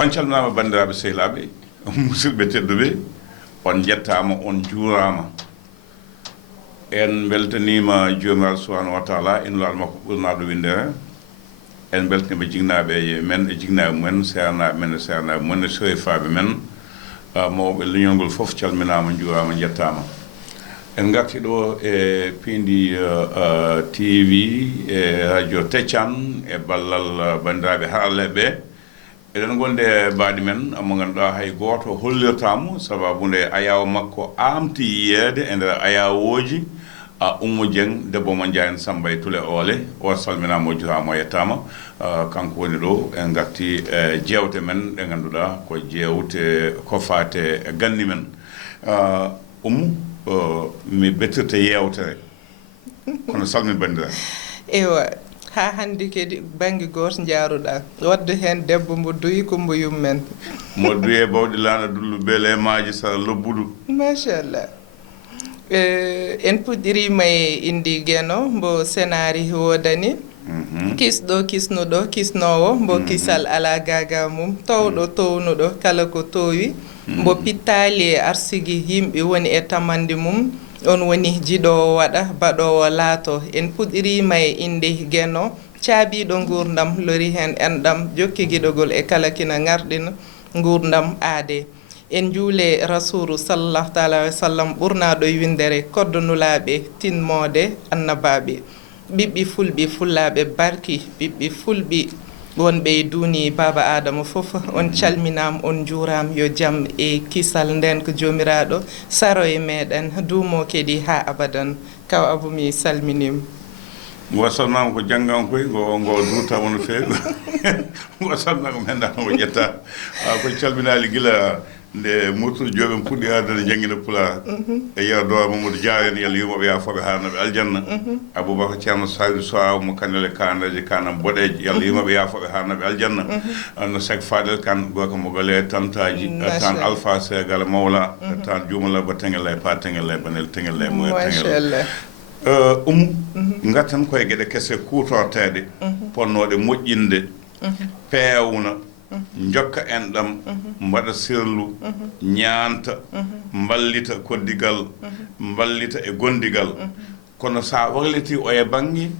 on calminama bandiraɓe sehlaɓe musidɓe tedduɓe on jettama on juurama en beltanima jomiraɗo subhanahu wa taala innulaɗo makko ɓurnaɗo windere en beltanima jignaɓe men e jignaɓe mumen sernaɓe men e sernaɓe mumen e sowefaɓe men mawɓe leñolngol foof calminama juurama jettama en garti ɗo e Piindi TV e radio Teccan e ballal bandiraɓe haralleɓe eɗen gonde baɗi men mo ganduɗa hay goto hollirtamo sababude ayaw makko amti yiyede e nder ayawoji Oumou Dieng debbo mo Ndiayen Samba e Tule Oole o salminama o juurama o yettama kanko woni ɗo en garti jewte men ɗe ganduɗa ko jewte ko fate ganni men Oumou mi bettirte yewtere kono salmin bandiraɓe ewa ha hande kadi banggue goto jaaruɗa wadde hen debbo mbo duyi ko mbo yummen mo duye bawɗi lana dullu beele maji sara lobbuɗu machallah en puɗɗirima e indi gueno mbo scénario wodani kisɗo kisnuɗo kisnowo mbo kisal ala gaga mum towɗo townuɗo kala ko towi mbo pittali e arsigi yimɓe woni e tamande mum on woni jiɗowo waɗa baɗowo laato en puɗɗirima e inde gueno caabiɗo gurdam lori hen enɗam jokki guiɗogol e kala kina garɗina gurdam aade en juule rasulu sallallahu taala wa sallam ɓurnaɗo windere koddonulaɓe tinmode annabaɓe ɓiɓɓi fulɓe fullaɓe barki ɓiɓɓi fulɓe wonɓe e duuni baba adama foof on calminama on juuram yo jaam e kisal nden ko jomiraɗo saro e meɗen duumo kadi ha abadan kaw abou mi salminima mo salmama ko janggankoy ngo durtama no fewi mo salmama ko mendama ko ƴetta ko calminali guila nde murtude jooɓen puɗɗi ardene jangguina pula e yewdowa mamadou dia en yalla yumaɓe yafoɓe harnaɓe aljanna aboubacar ceerno saliou sow mo kanele kandeje kanam boɗeje yalla yumaɓe yafoɓe harnaɓe aljanna no sek fadel kan goko mo gole tantaji tan alpha segal mawla tan jumala ba tengel pa tengel banel tengel mo tengel gatten koye gueɗe kesse kutortede ponnoɗe moƴƴinde peewna jokka enɗam mbaɗa sirlu ñaanta mballita koddigal mballita e gondigal kono sa walliti o e banggue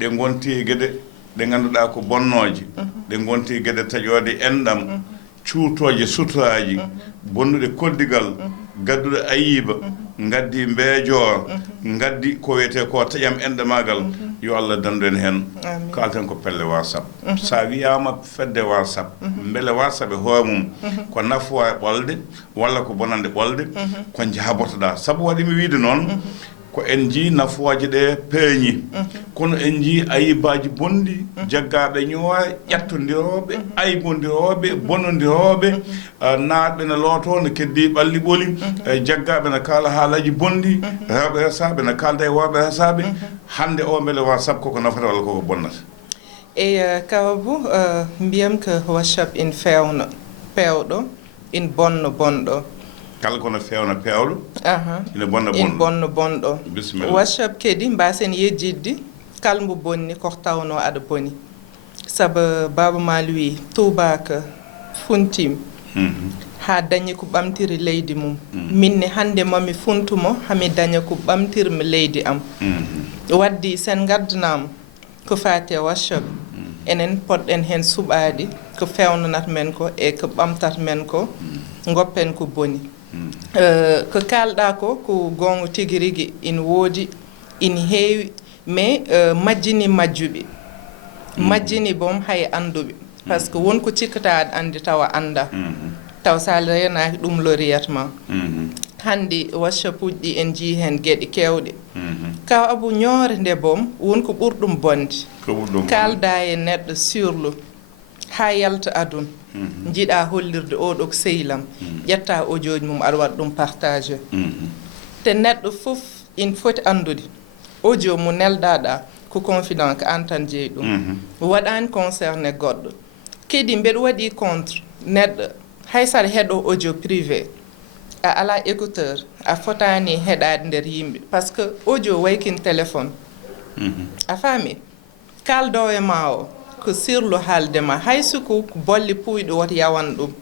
ɗe gonti gueɗe ɗe ganduɗa ko bonnoje ɗe gonti gueɗe taƴode enɗam cuutoje suturaji bonnude koddigal gaddude ayiba gaddi mbeejor gaddi ko wiyete ko taƴam enɗamagal yo Allah dandu en hen kalten ko pelle Whashap sa wiyama fedde Whashap beele Whashap e hoore mum ko Nafoore ɓolde walla ko Bonnande ɓolde ko jabotoɗa saabu waɗimi wiide noon ko en jii nafooje ɗe peeñi kono en jii ayibaji bonɗi jaggaɓe ñoore ƴettodiroɓe aybodiroɓe bonnodiroɓe naatɓe ne looto ne keddi ɓalli ɓoli jaggaɓe ne kaala haalaji bonɗi rewɓe resaɓe ne kalda e worɓe resaɓe hande o beele Whashap koko nafata walla koko bonnata eyi kawabou mbiyam ko Whashap in fewno pewɗo in bonno bonɗo kala kono fewna pewɗo ina bonna bonɗo in bonno bonɗo bisimilla Whashap kadi mbasen yejjidde kalmo bonni ko tawno aɗa boni saabu baba mal wi tubaka funtim ha dañi ko ɓamtiri leydi mum minne hande mami funtumo hami daña ko ɓamtirmi leydi am waddi sen gaddanama ko fati Whashap enen poɗɗen hen suɓade ko fewnanat men ko e ko ɓamtat men ko goppen ko boni ko kalɗa ko gonga tigui rigui ina woodi ina heewi mais majjini majjuɓe majjini boom hay anduɓe par ce que wonko cikkata aɗa andi tawa anda taw sa renaki ɗum loriyatma hande Whashap uji en jii hen gueɗe kewɗe kaw abou ñoore nde boom wonko ɓurɗum bonde kalda e neɗɗo surlo ha yalta aduna jiiɗa hollirde oɗo ko sehlam ƴetta audio mum aɗa waɗa ɗum partagé te neɗɗo fof ina foti andude audio mo nelɗaɗa ko confident ko an tan jeeyi ɗum waɗani concerné goɗɗo kadi mbeɗa waɗi contre neɗɗo hay saɗa heeɗo audio privé a ala écouteur a fotani heɗade nder yimɓe par ce que audio waykin téléphone a faami kaldowo e ma o ko sirlu haalde ma hay suku bolle puyɗo woto yawan ɗum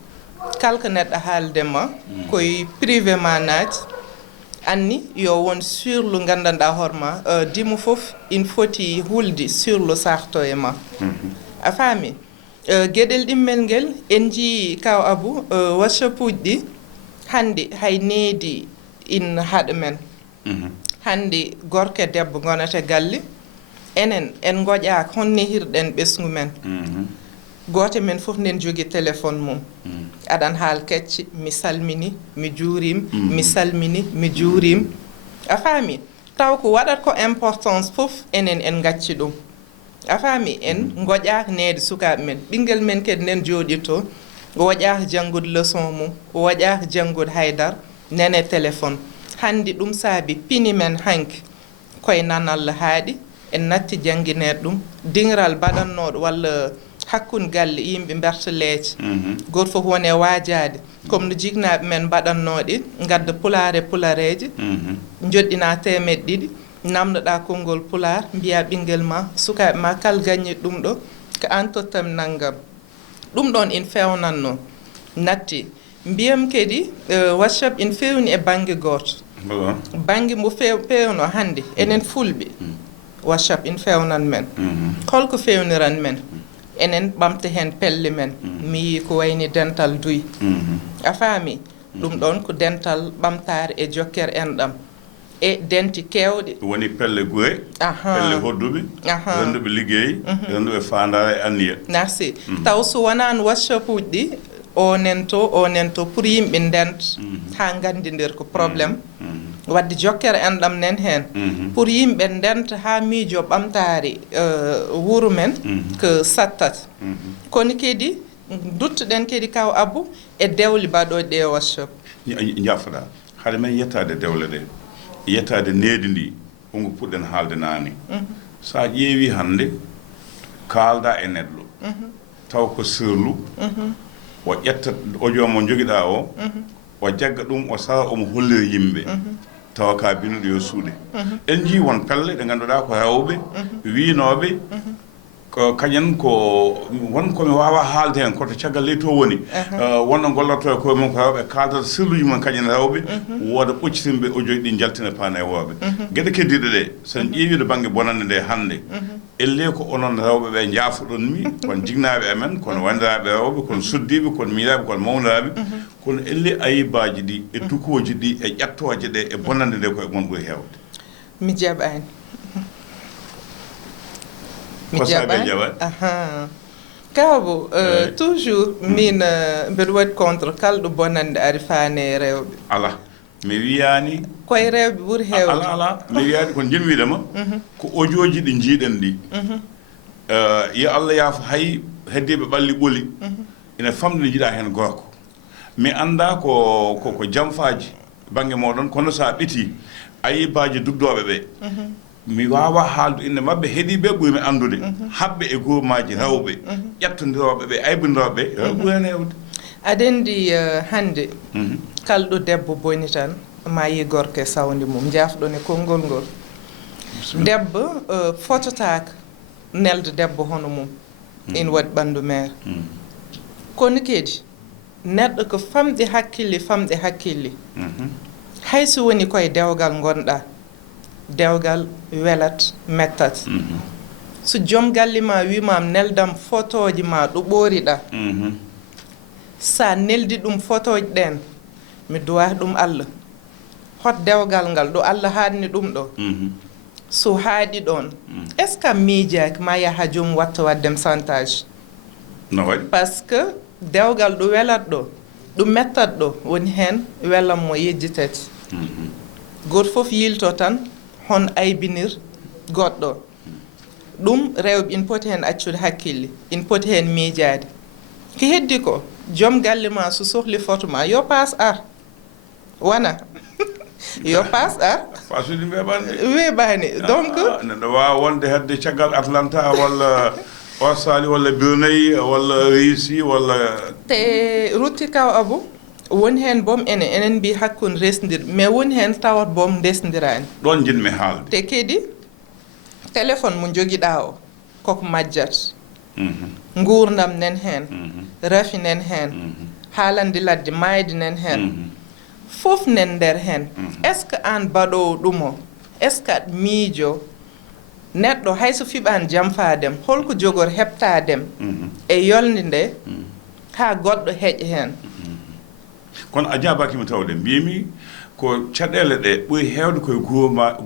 kala ko neɗɗo haalde ma koye privé ma naati anni yo won surlu gandanɗa hoorema dimo fof ina foti hulde surlu sarto e ma a faami gueɗel ɗimmel ngel en jii kaw Abou Whashap uji ɗi hande hay needi ina haɗa men hande gorko e debbo gonata galle enen en goƴaka honne hirɗen ɓesgu men goto men fof nden jogui téléphone mum aɗan haal kecce mi salmini mi juurim mi salmini mi juurim a faami taw ko waɗata ko importance fof enen en gacci ɗum a faami en goƴaka neede sukaɓe men ɓinguel men kadi nden jooɗito woƴaka janggude leçon mum woƴaka janggude haydara nene téléphone hande ɗum saabi pini men hanki koye nanalla haaɗi en natti jangguinede ɗum dingral baɗannoɗo walla hakkude galle yimɓe berta leece goto fof wone waajade comme no jignaɓe men mbaɗannoɗe gadda pulaar e pulareje joɗɗina temeɗɗe ɗiɗi namdoɗa konngol pulaar mbiya ɓinguel ma sukaɓe ma kala gañi ɗum ɗo ko an tottami naggam ɗum ɗon ina fewnanno natti mbiyam kadi Whashap ina fewni e banggue goto banggue mo pewno hande enen fulɓe Whashap ina fewnan men holko fewniran men enen ɓamta hen pelle men mi yi ko wayni dental duy a faami ɗum ɗon ko dental ɓamtare e jokkere enɗam e denti kewɗe woni pelle guure pelle hodduɓe renduɓe ligguey renduɓe fandare e anniya merci taw so wonani Whashap uji ɗi onen to pour yimɓe ndenta ha gandidir ko probléme wadde jokkere enɗam nen hen pour yimɓe ndenta ha miijo ɓamtare wuuro men ko sattat kono kadi duttoɗen kadi kaw Abou e dewle mbaɗoɗe ɗe Whashap jaffoɗa haade men yettade dewle ɗe yettade needi ndi hongo puɗɗen haalde naane sa ƴeewi hande kaalda e neɗɗo taw ko sirlu o ƴetta audio mo joguiɗa o jagga ɗum o sara omo hollira yimɓe tawa ka binuɗo yo suuɗe en jii won pelle ɗe ngannduɗa ko rewɓe wiinoɓe ko kañen ko won komi wawa haalde hen koto caggal ley to woni wonno golloto e koye mum ko rewɓe kaldata sirluji mum kañen rewɓe wooda ɓoccitinɓe audio ɗi jaltina paana e woɓe gueɗe keddiɗe ɗe sen ƴeewiɗo banggue bonande nde hannde elle ko onon rewɓe ɓe jaafoɗon mi kono jignaɓe amen kono wandiraɓe rewɓe kono suddiɓe kono miiraɓe kono mawniraɓe kono elle ayibaji ɗi e dukoji ɗi e ƴattoje ɗe e bonande nde koye gon ɓuuri hewde mi jaɓani mi jaɓani kawbo toujours min mbeɗa waɗi contre kala ɗo bonande ari faane rewɓe ala mi wiyani koye rewɓe ɓuuri hewde ala mi wiyani kono jinmiɗama ko audio ji ɗi jiiɗen ɗi yo Allah yaafo hay heddiɓe ɓalli ɓoli ina famɗi ne jiiɗa hen gorko mi anda ko jamfaji banggue moɗon kono sa ɓiti ayibaji dugdoɓe ɓe mi wawa haaldu inde mabɓe heeɗiɓe ɓurmi andude habɓe e gourumaji rewɓe ƴettodiroɓe ɓe aybinoroɓe ɓuuri hen hewde aɗa andi hande kala ɗo debbo boni tan ma yi gorko e sawdi mum jafɗon e konngol ngol debbo fototaka nelde debbo hono mum ina waɗi ɓandu mere kono kadi neɗɗo ko famɗi hakkille hayso woni koye dewgal gonɗa dewgal welat mettat so joom galle ma wimam neldam photoji ma ɗo ɓooriɗa sa neldi ɗum photoji ɗen mi duwa ɗum Allah hot dewgal ngal ɗo Allah haadni ɗum ɗo so haaɗi ɗon est ce que miijaki ma yaha joom watta waddem chantage no waɗi par ce que dewgal ɗo welat ɗo ɗum mettat ɗo woni hen welanmo yejjitati goto fof yilto tan hon aybinir goɗɗo ɗum rewɓe ina poti hen accude hakkille ina poti hen miijade ko heddi ko joom galle ma so sohli photo ma yo paas ar wona yo paas ar fasude weeɓani donc neɗɗo wawa wonde hedde caggal Atlanta walla Australie walla Brunei walla Russie walla te rutti kaw Abou woni hen boom enen mbi hakkude resdir mais woni hen tawat boom desdirani ɗon jinmi haalde te kadi téléphone mo joguiɗa o koko majjat nguurdam nen heen rafi nen heen haalande ladde maayde nen heen fof nen nder heen est ce que aan baɗowo ɗum o est ce que aɗa miijo neɗɗo hayso fiɓaani jamfaadem holko jogor heɓtaadem e yolnde nde haa goɗɗo heƴa heen kono a jaabaakima tawde mbiyimi ko caɗeele ɗe ɓuri heewde koye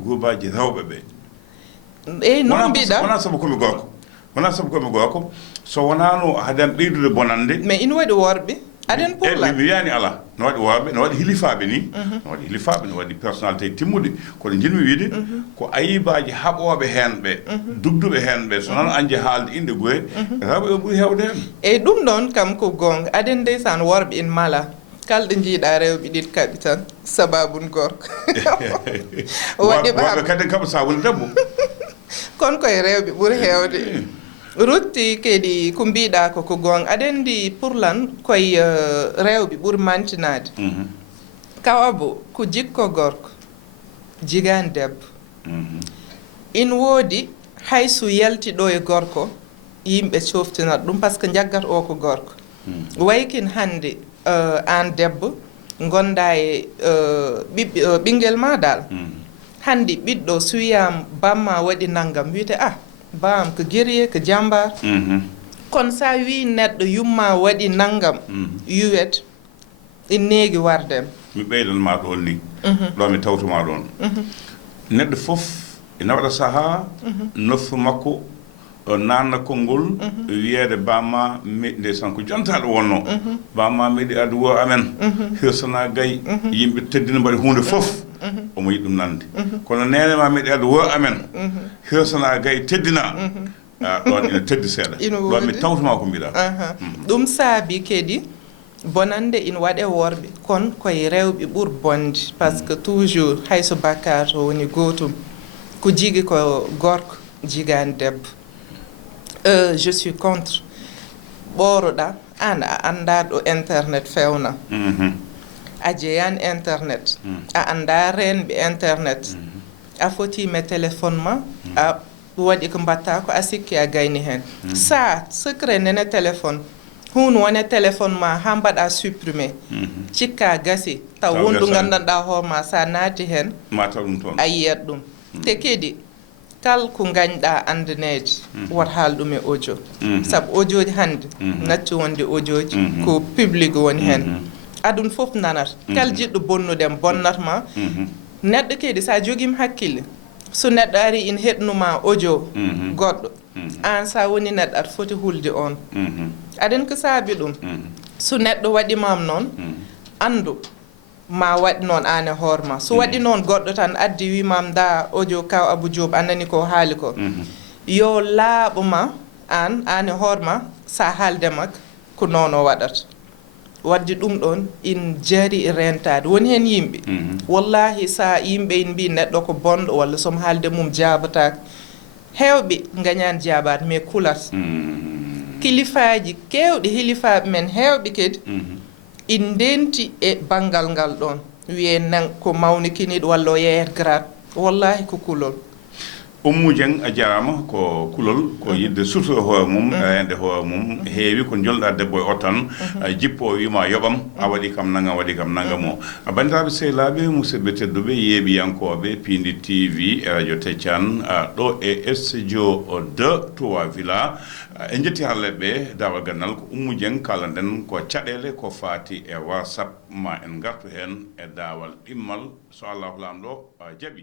guurbaaji rewɓe ɓee eyi noon mbiɗa wonaa sabu komi gorko so wonaano haden ɓeydude bonande mais ina waɗi worɓe aɗen pourla mi wiyani ala no waɗi worɓe no waɗi hilifaaɓe ni no waɗi personnalité timmude kono jinmi wiide ko ayibaji haɓooɓe heen ɓe dugduɓe heen ɓe so noon anje haalde inde goye rewɓe ɓe ɓuri heewde heen eyi ɗum ɗon kam ko gonga aɗen ndeysan worɓe ina mala kalɗo jiiɗa rewɓe ɗiɗi kaɓi tan sababun gorko worɓe kadi kaɓa sabune debbo kono koye rewɓe ɓuri heewde rutti kadi ko mbiɗa ko gonga aɗen ndi pourlan koye rewɓe ɓuri mantinade kawabo ko jikko gorko jigani debbo ina woodi hayso yalti ɗo e gorko yimɓe coftinata ɗum par ce que jaggata o ko gorko waykin hannde an debbo gonda e ɓinguel ma dal hannde ɓiɗɗo so wiyama bamma waɗi naggam wiyete bam ko guerrier ko jambar kono sa wi neɗɗo yumma waɗi naggam yuwet in neegi wardem mi ɓeydanma ɗon ni ɗo mi tawtuma ɗon neɗɗo fof ina waɗa saaha noffu makko nanna konngol wiyeede bamma ndeysan ko jontaɗo wonno bamma meeɗi addu wo amen hirsana gayi yimɓe teddina mbaɗi hunde fof omo yiɗi ɗum nande kono nenema meeɗi addu wo amen hirsana gayi teddina ɗon ina teddi seeɗa ɗon mi tawtuma ko mbiɗa ɗum saabi kadi bonande ina waɗe worɓe kono koye rewɓe ɓuuri bonde par ce que toujours hayso bakkar to woni gotum ko jigui ko gorko jigani debbo je suis contre ɓooroɗa an a annda ɗo internet fewna a jeyan internet a annda renɓe internet a fotime téléphone ma a waɗi ko mbatta ko a sikki a gayni hen sa secret nene téléphone hunde wone téléphone ma ha mbaɗa supprimé cikka gasi taw wondu gandanɗa hoorema sa naati hen a yiyat ɗum te kedi kal ko gañɗa andanede wot haal ɗum e audio saabu audio ji hannde gacci wonde audio ji ko public woni hen aduna fof nanata kala jiɗɗo bonnudem bonnatma neɗɗo kedi sa joguima hakkille so neɗɗo ari ina heɗnuma audio goɗɗo an sa woni neɗɗo aɗa foti hulde on aɗen ko saabi ɗum so neɗɗo waɗimam noon andu ma waɗi noon an e hoorema so waɗi noon goɗɗo tan addi wimam da audio kaw Abou Diop anani ko haali ko yo laaɓoma an e hoorema sa haalde makko ko noon o waɗata wadde ɗum ɗon in jari rentade woni hen yimɓe wallahi sa yimɓe in mbi neɗɗo ko bonɗo walla somo haalde mum jabatake hewɓe gañani jabade mais kulat kilifaji kewɗe hilifaɓe men hewɓe kadi in ndenti e banggal ngal ɗon wiye nan ko mawnikiniɗo walla o yeyat grade wallahi ko kulol Oumou Dieng a jarama ko kulol ko yidde suto hoore mum ende hoore mum heewi ko jolɗa debbo e o tan jippo wima yoɓam a waɗi kam nangam o bandiraɓe sehlaɓe musidɓe tedduɓe yeeɓiyankoɓe Piindi TV e radio Tethiane ɗo e studio 2 Touba Villa en jetti halleɓe dawal gandal ko Oumou Dieng kalanden ko caɗele ko fati e Whashap ma en gartu hen e dawal ɗimmal so Allahu lamɗo jaaɓi